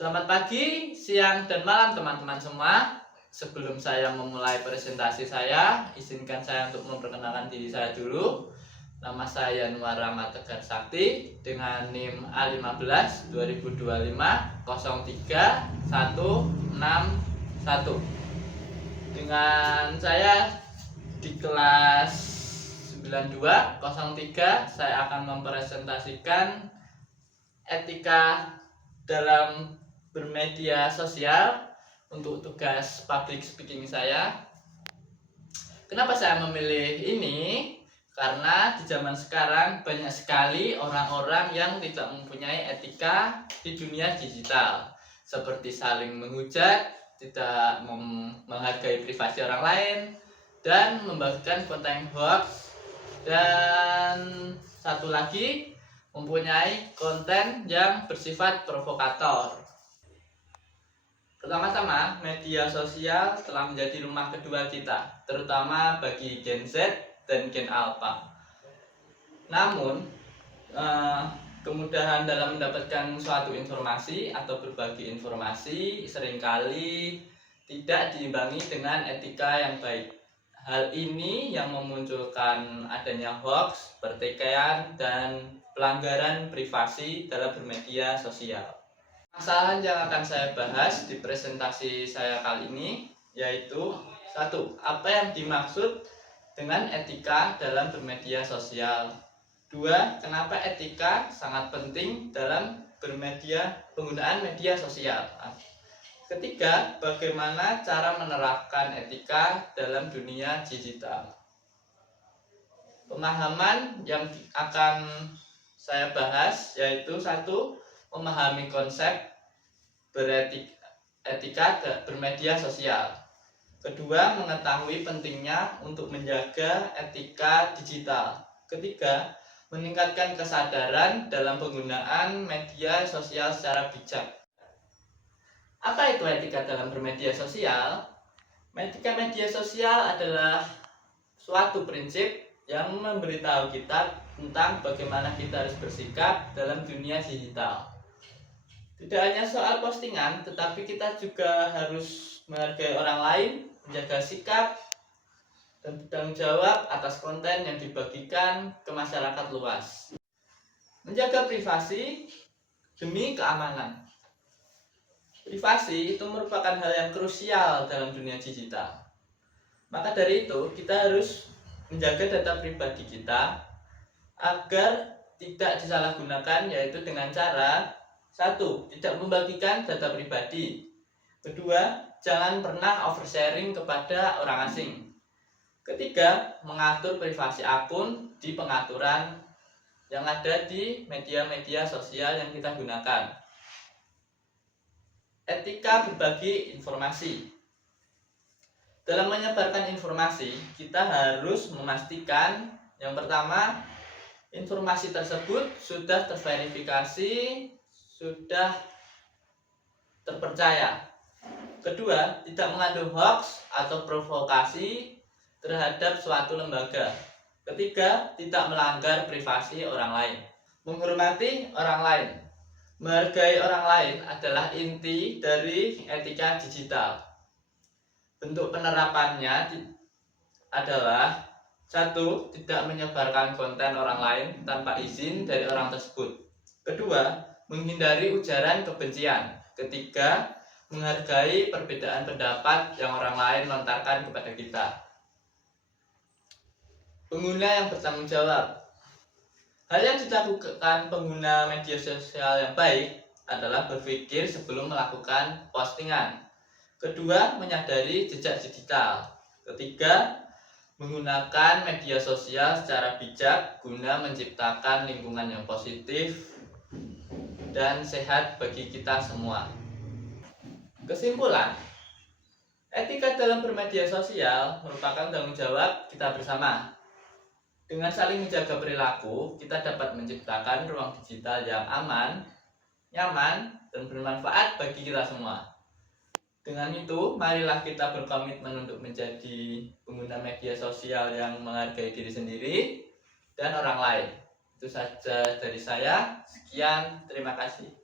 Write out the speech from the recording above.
Selamat pagi, siang, dan malam teman-teman semua. Sebelum saya memulai presentasi saya, izinkan saya untuk memperkenalkan diri saya dulu. Nama saya Nuarama Tegar Sakti dengan NIM A15 2025 03 161. Dengan saya di kelas 9203 saya akan mempresentasikan etika dalam bermedia sosial untuk tugas public speaking saya. Kenapa saya memilih ini? Karena di zaman sekarang banyak sekali orang-orang yang tidak mempunyai etika di dunia digital, seperti saling menghujat, tidak menghargai privasi orang lain, dan membagikan konten hoax, dan satu lagi mempunyai konten yang bersifat provokator. Pertama-tama, media sosial telah menjadi rumah kedua kita, terutama bagi Gen Z dan Gen Alpha. Namun, kemudahan dalam mendapatkan suatu informasi atau berbagi informasi seringkali tidak diimbangi dengan etika yang baik. Hal ini yang memunculkan adanya hoax, pertikaian, dan pelanggaran privasi dalam bermedia sosial. Masalah yang akan saya bahas di presentasi saya kali ini yaitu satu, apa yang dimaksud dengan etika dalam bermedia sosial. Dua, kenapa etika sangat penting dalam penggunaan media sosial. Ketiga, bagaimana cara menerapkan etika dalam dunia digital. Pemahaman yang akan saya bahas yaitu satu, memahami konsep beretika bermedia sosial. Kedua, mengetahui pentingnya untuk menjaga etika digital. Ketiga, meningkatkan kesadaran dalam penggunaan media sosial secara bijak. Apa itu etika dalam bermedia sosial? Etika media sosial adalah suatu prinsip yang memberitahu kita tentang bagaimana kita harus bersikap dalam dunia digital. Tidak hanya soal postingan, tetapi kita juga harus menghargai orang lain, menjaga sikap, dan bertanggung jawab atas konten yang dibagikan ke masyarakat luas. Menjaga privasi demi keamanan. Privasi itu merupakan hal yang krusial dalam dunia digital. Maka dari itu, kita harus menjaga data pribadi kita agar tidak disalahgunakan, yaitu dengan cara satu, tidak membagikan data pribadi. Kedua, jangan pernah oversharing kepada orang asing. Ketiga, mengatur privasi akun di pengaturan yang ada di media-media sosial yang kita gunakan. Etika berbagi informasi. Dalam menyebarkan informasi, kita harus memastikan yang pertama, informasi tersebut sudah terverifikasi, sudah terpercaya. Kedua, tidak mengandung hoax atau provokasi terhadap suatu lembaga. Ketiga, tidak melanggar privasi orang lain. Menghormati orang lain. Menghargai orang lain adalah inti dari etika digital. Bentuk penerapannya adalah satu, tidak menyebarkan konten orang lain tanpa izin dari orang tersebut. Kedua, menghindari ujaran kebencian. Ketiga, menghargai perbedaan pendapat yang orang lain lontarkan kepada kita. Pengguna yang bertanggung jawab. Hal yang dilakukan pengguna media sosial yang baik adalah berpikir sebelum melakukan postingan. Kedua, menyadari jejak digital. Ketiga, menggunakan media sosial secara bijak guna menciptakan lingkungan yang positif dan sehat bagi kita semua. Kesimpulan, etika dalam bermedia sosial merupakan tanggung jawab kita bersama. Dengan saling menjaga perilaku, kita dapat menciptakan ruang digital yang aman, nyaman, dan bermanfaat bagi kita semua. Dengan itu, marilah kita berkomitmen untuk menjadi pengguna media sosial yang menghargai diri sendiri dan orang lain. Itu saja dari saya. Sekian, terima kasih.